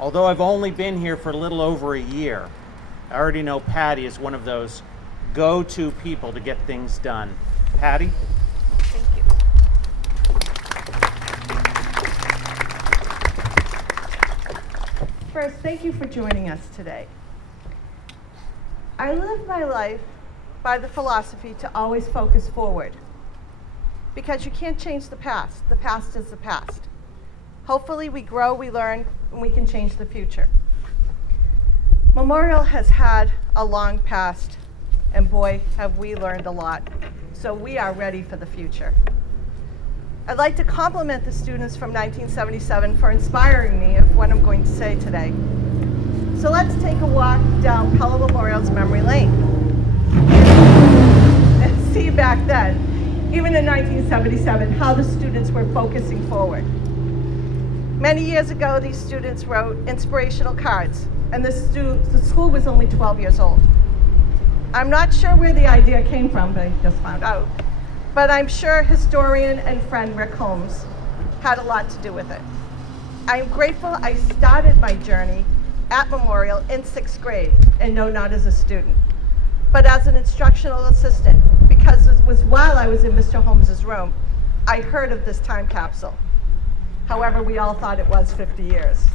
Although I've only been here for a little over a year, I already know Patty is one of those go-to people to get things done. Patty? Thank you. First, thank you for joining us today. I live my life by the philosophy to always focus forward, because you can't change the past. The past is the past. Hopefully we grow, we learn, and we can change the future. Memorial has had a long past, and boy, have we learned a lot. So we are ready for the future. I'd like to compliment the students from 1977 for inspiring me of what I'm going to say today. So let's take a walk down Pelham Memorial's memory lane. And see back then, even in 1977, how the students were focusing forward. Many years ago, these students wrote inspirational cards, and the school was only 12 years old. I'm not sure where the idea came from, but I just found out. But I'm sure historian and friend Rick Holmes had a lot to do with it. I'm grateful I started my journey at Memorial in 6th grade, and no, not as a student, but as an instructional assistant, because it was while I was in Mr. Holmes's room, I heard of this time capsule. However, we all thought it was 50 years.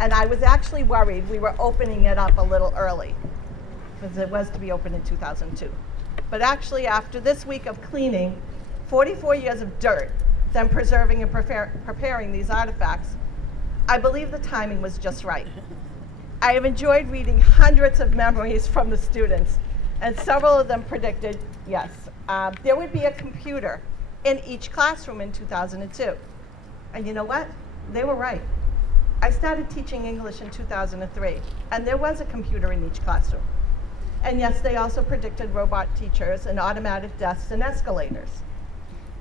And I was actually worried we were opening it up a little early, because it was to be opened in 2002. But actually, after this week of cleaning, 44 years of dirt, then preserving and preparing these artifacts, I believe the timing was just right. I have enjoyed reading hundreds of memories from the students, and several of them predicted, yes, there would be a computer in each classroom in 2002. And you know what? They were right. I started teaching English in 2003, and there was a computer in each classroom. And yes, they also predicted robot teachers and automatic desks and escalators.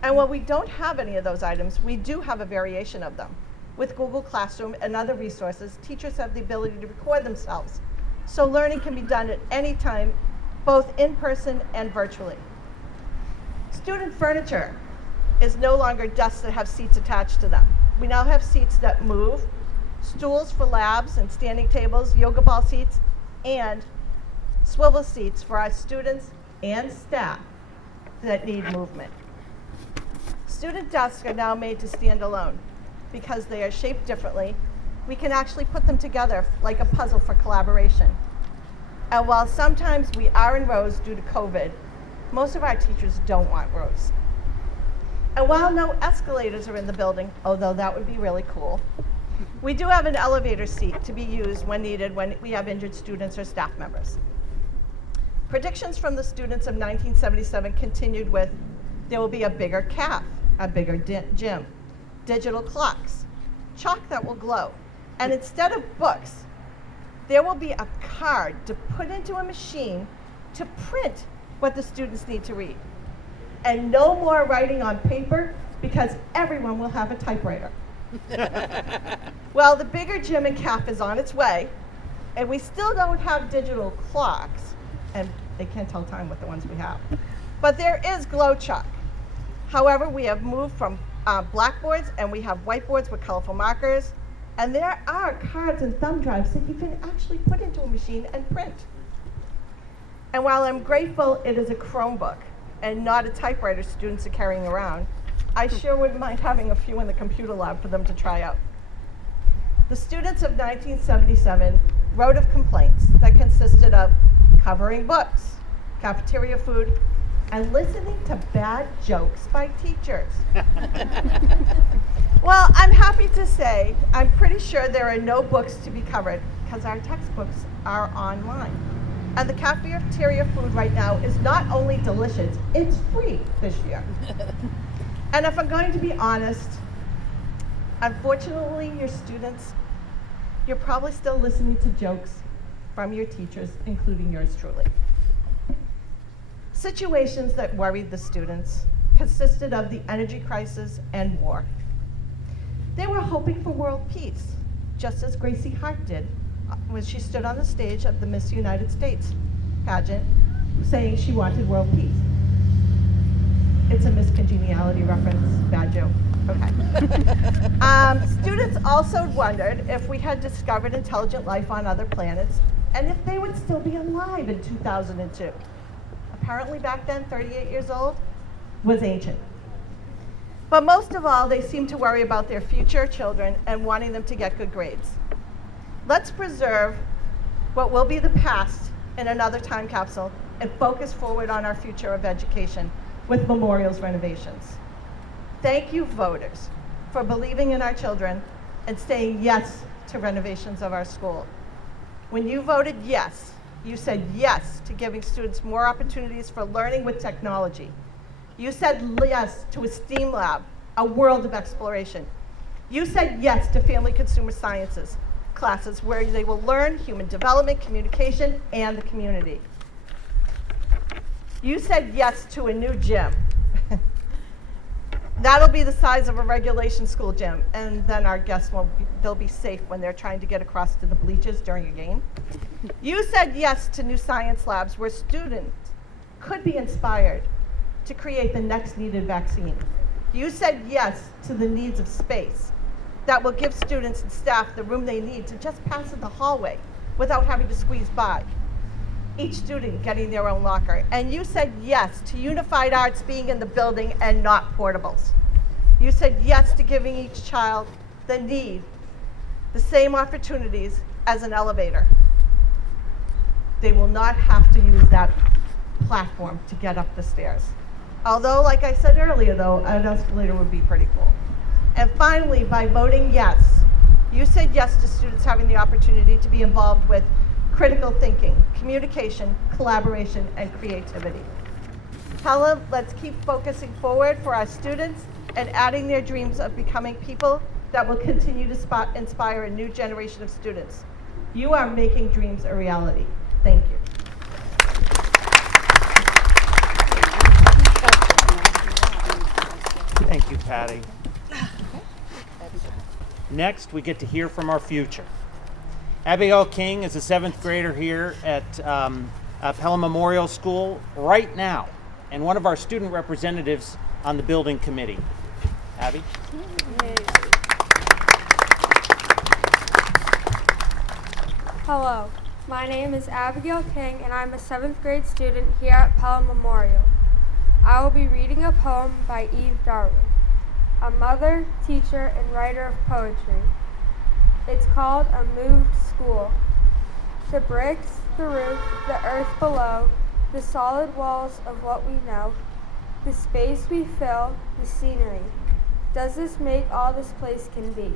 And while we don't have any of those items, we do have a variation of them. With Google Classroom and other resources, teachers have the ability to record themselves, so learning can be done at any time, both in person and virtually. Student furniture is no longer desks that have seats attached to them. We now have seats that move, stools for labs and standing tables, yoga ball seats, and swivel seats for our students and staff that need movement. Student desks are now made to stand alone. Because they are shaped differently, we can actually put them together like a puzzle for collaboration. And while sometimes we are in rows due to COVID, most of our teachers don't want rows. And while no escalators are in the building, although that would be really cool, we do have an elevator seat to be used when needed when we have injured students or staff members. Predictions from the students of 1977 continued with, there will be a bigger calf, a bigger gym, digital clocks, chalk that will glow, and instead of books, there will be a card to put into a machine to print what the students need to read. And no more writing on paper, because everyone will have a typewriter. Well, the bigger gym and calf is on its way, and we still don't have digital clocks, and they can't tell time with the ones we have. But there is glow chalk. However, we have moved from blackboards, and we have whiteboards with colorful markers, and there are cards and thumb drives that you can actually put into a machine and print. And while I'm grateful it is a Chromebook and not a typewriter students are carrying around, I sure wouldn't mind having a few in the computer lab for them to try out. The students of 1977 wrote of complaints that consisted of covering books, cafeteria food, and listening to bad jokes by teachers. Well, I'm happy to say I'm pretty sure there are no books to be covered because our textbooks are online. And the cafeteria food right now is not only delicious, it's free this year. And if I'm going to be honest, unfortunately, your students, you're probably still listening to jokes from your teachers, including yours truly. Situations that worried the students consisted of the energy crisis and war. They were hoping for world peace, just as Gracie Hart did when she stood on the stage of the Miss United States pageant saying she wanted world peace. It's a Miss Congeniality reference, bad joke. Okay. Students also wondered if we had discovered intelligent life on other planets and if they would still be alive in 2002. Apparently back then, 38 years old was ancient. But most of all, they seemed to worry about their future children and wanting them to get good grades. Let's preserve what will be the past in another time capsule and focus forward on our future of education with Memorial's renovations. Thank you, voters, for believing in our children and saying yes to renovations of our school. When you voted yes, you said yes to giving students more opportunities for learning with technology. You said yes to a STEAM lab, a world of exploration. You said yes to family consumer sciences classes where they will learn human development, communication, and the community. You said yes to a new gym. That'll be the size of a regulation school gym, and then our guests they'll be safe when they're trying to get across to the bleachers during a game. You said yes to new science labs where students could be inspired to create the next needed vaccine. You said yes to the needs of space that will give students and staff the room they need to just pass in the hallway without having to squeeze by. Each student getting their own locker. And you said yes to unified arts being in the building and not portables. You said yes to giving each child the same opportunities as an elevator. They will not have to use that platform to get up the stairs. Although, like I said earlier though, an escalator would be pretty cool. And finally, by voting yes, you said yes to students having the opportunity to be involved with critical thinking, communication, collaboration, and creativity. Pelham, let's keep focusing forward for our students and adding their dreams of becoming people that will continue to inspire a new generation of students. You are making dreams a reality. Thank you. Thank you, Patty. Next, we get to hear from our future. Abigail King is a 7th grader here at Pelham Memorial School right now, and one of our student representatives on the building committee. Abby? Hello, my name is Abigail King, and I'm a 7th grade student here at Pelham Memorial. I will be reading a poem by Eve Darwin, a mother, teacher, and writer of poetry. It's called A Moved School. The bricks, the roof, the earth below, the solid walls of what we know, the space we fill, the scenery. Does this make all this place can be?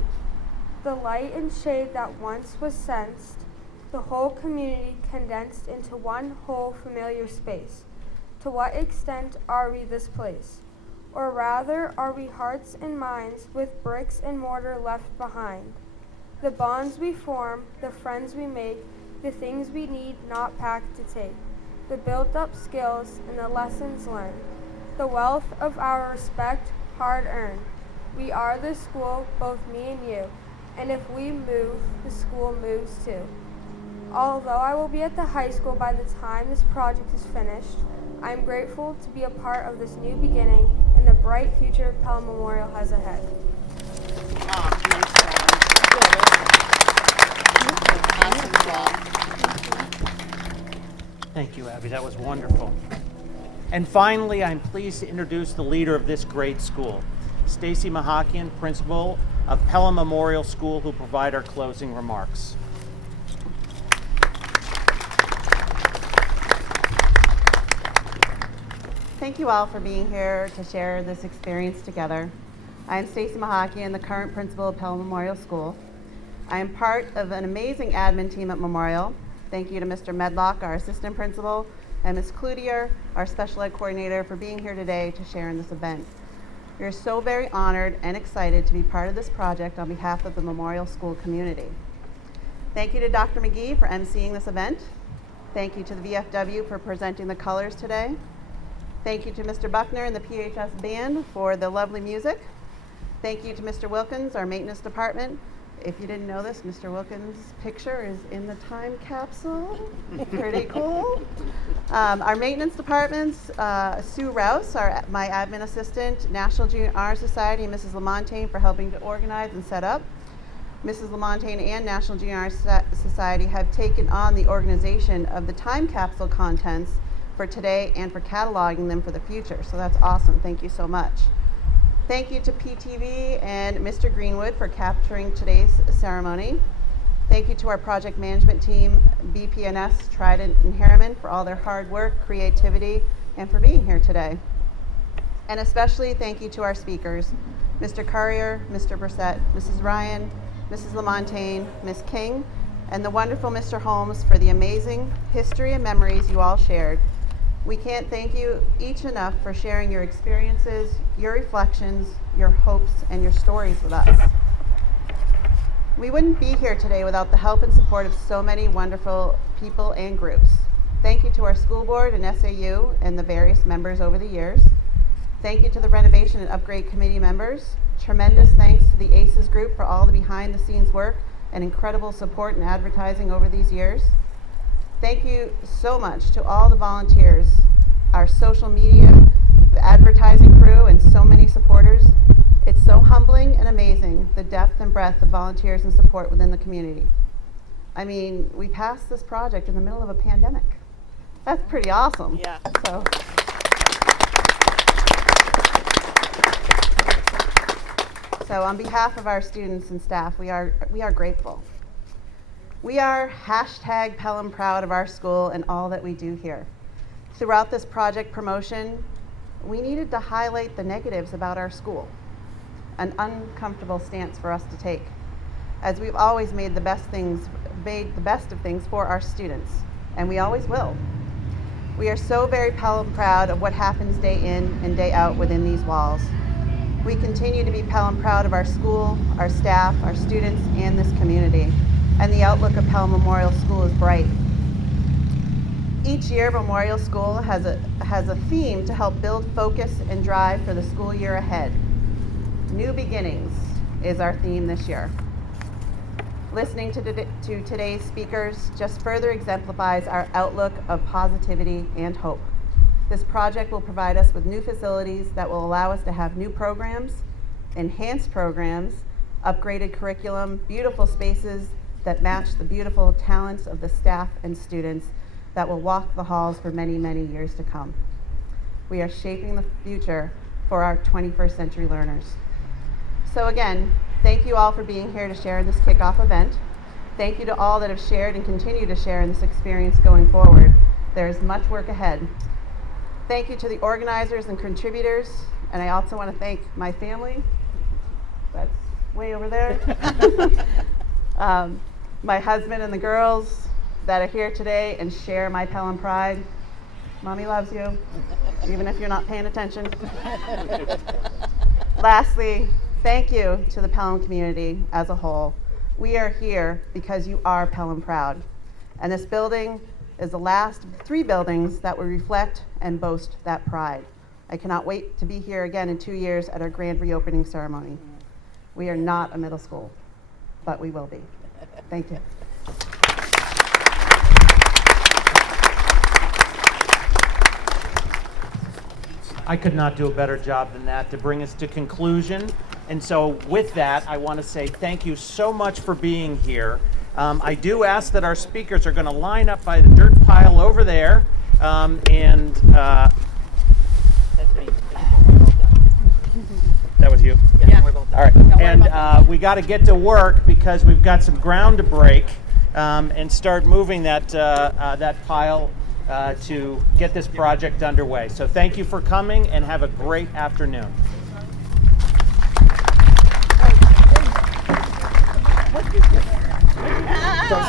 The light and shade that once was sensed, the whole community condensed into one whole familiar space. To what extent are we this place? Or rather, are we hearts and minds with bricks and mortar left behind? The bonds we form, the friends we make, the things we need not packed to take, the built-up skills and the lessons learned, the wealth of our respect, hard-earned. We are the school, both me and you, and if we move, the school moves too. Although I will be at the high school by the time this project is finished, I am grateful to be a part of this new beginning and the bright future Pelham Memorial has ahead. Thank you, Abby. That was wonderful. And finally, I'm pleased to introduce the leader of this great school, Stacy Mahakian, principal of Pelham Memorial School, who provide our closing remarks. Thank you all for being here to share this experience together. I am Stacy Mahakian, the current principal of Pelham Memorial School. I am part of an amazing admin team at Memorial. Thank you to Mr. Medlock, our assistant principal, and Ms. Cloutier, our special ed coordinator, for being here today to share in this event. We are so very honored and excited to be part of this project on behalf of the Memorial School community. Thank you to Dr. McGee for emceeing this event. Thank you to the VFW for presenting the colors today. Thank you to Mr. Buckner and the PHS band for the lovely music. Thank you to Mr. Wilkins, our maintenance department. if you didn't know this, Mr. Wilkins' picture is in the time capsule. Pretty cool. Our maintenance departments, Sue Rouse, my admin assistant, National Junior Honor Society, and Mrs. Lamontagne for helping to organize and set up. Mrs. Lamontagne and National Junior Honor Society have taken on the organization of the time capsule contents for today and for cataloging them for the future. So that's awesome. Thank you so much. Thank you to PTV and Mr. Greenwood for capturing today's ceremony. Thank you to our project management team, BPNS, Trident, and Harriman for all their hard work, creativity, and for being here today. And especially thank you to our speakers, Mr. Currier, Mr. Brissett, Mrs. Ryan, Mrs. Lamontagne, Ms. King, and the wonderful Mr. Holmes for the amazing history and memories you all shared. We can't thank you each enough for sharing your experiences, your reflections, your hopes, and your stories with us. We wouldn't be here today without the help and support of so many wonderful people and groups. Thank you to our school board and SAU and the various members over the years. Thank you to the Renovation and Upgrade Committee members. Tremendous thanks to the ACES group for all the behind the scenes work and incredible support and advertising over these years. Thank you so much to all the volunteers, our social media, advertising crew, and so many supporters. It's so humbling and amazing, the depth and breadth of volunteers and support within the community. I mean, we passed this project in the middle of a pandemic. That's pretty awesome. Yeah. So on behalf of our students and staff, we are grateful. We are hashtag Pelham proud of our school and all that we do here. Throughout this project promotion, we needed to highlight the negatives about our school, an uncomfortable stance for us to take, as we've always made the best of things for our students, and we always will. We are so very Pelham proud of what happens day in and day out within these walls. We continue to be Pelham proud of our school, our staff, our students, and this community. And the outlook of Pelham Memorial School is bright. Each year, Memorial School has a theme to help build focus and drive for the school year ahead. New beginnings is our theme this year. Listening to today's speakers just further exemplifies our outlook of positivity and hope. This project will provide us with new facilities that will allow us to have new programs, enhanced programs, upgraded curriculum, beautiful spaces that match the beautiful talents of the staff and students that will walk the halls for many, many years to come. We are shaping the future for our 21st century learners. So again, thank you all for being here to share in this kickoff event. Thank you to all that have shared and continue to share in this experience going forward. There is much work ahead. Thank you to the organizers and contributors, and I also want to thank my family. That's way over there. My husband and the girls that are here today and share my Pelham pride. Mommy loves you, even if you're not paying attention. Lastly, thank you to the Pelham community as a whole. We are here because you are Pelham proud. And this building is the last of 3 buildings that will reflect and boast that pride. I cannot wait to be here again in 2 years at our grand reopening ceremony. We are not a middle school, but we will be. Thank you. I could not do a better job than that to bring us to conclusion. And so with that, I want to say thank you so much for being here. I do ask that our speakers are going to line up by the dirt pile over there. That was you? Yeah. All right. And we got to get to work because we've got some ground to break and start moving that pile to get this project underway. So thank you for coming and have a great afternoon.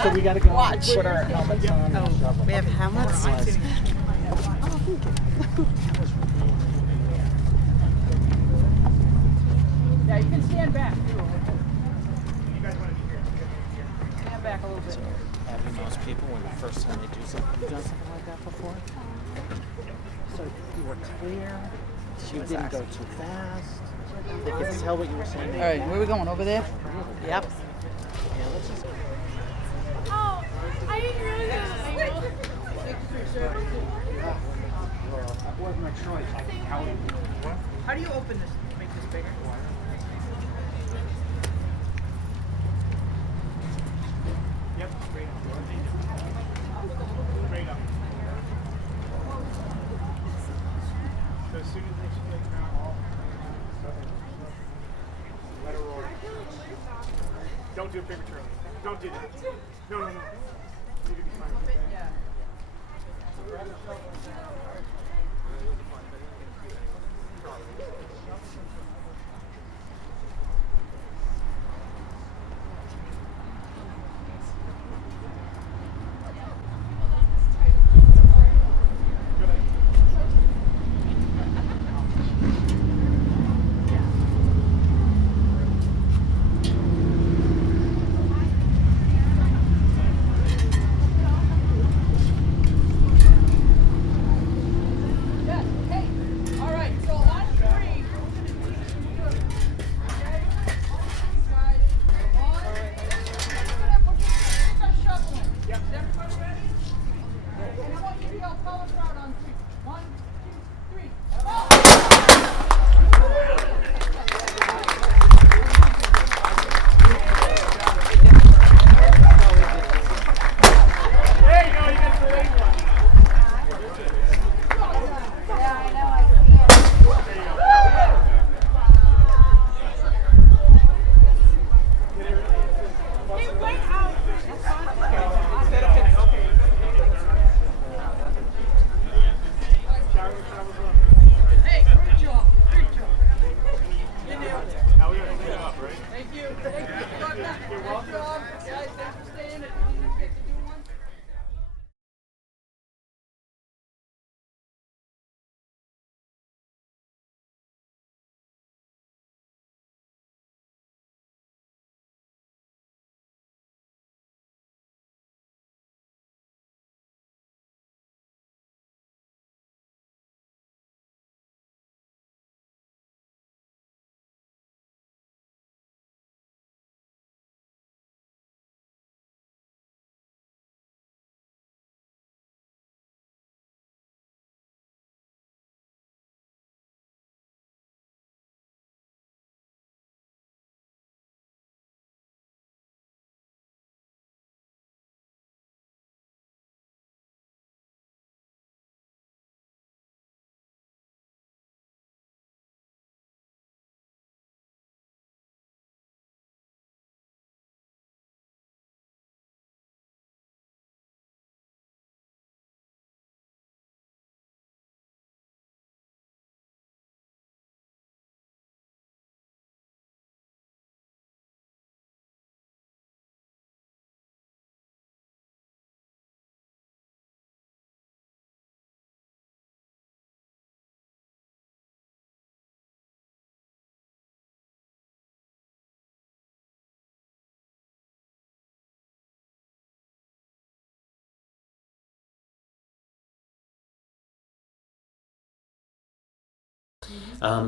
So we got to go put our helmets on. We have helmets. Yeah, you can stand back. Stand back a little bit. Having those people when the first time they do something, you've done something like that before? So you were clear, you didn't go too fast, they could tell what you were saying. All right, where are we going? Over there? Yep. How do you open this? Make this bigger? Yep, straight up. Straight up. So as soon as they shake down all, let her roll. Don't do it prematurely. Don't do that. No, no, no. You're gonna be fine. Yeah.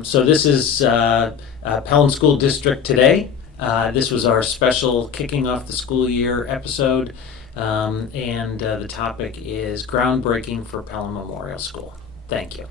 So this is Pelham School District today. This was our special kicking off the school year episode, and the topic is groundbreaking for Pelham Memorial School. Thank you.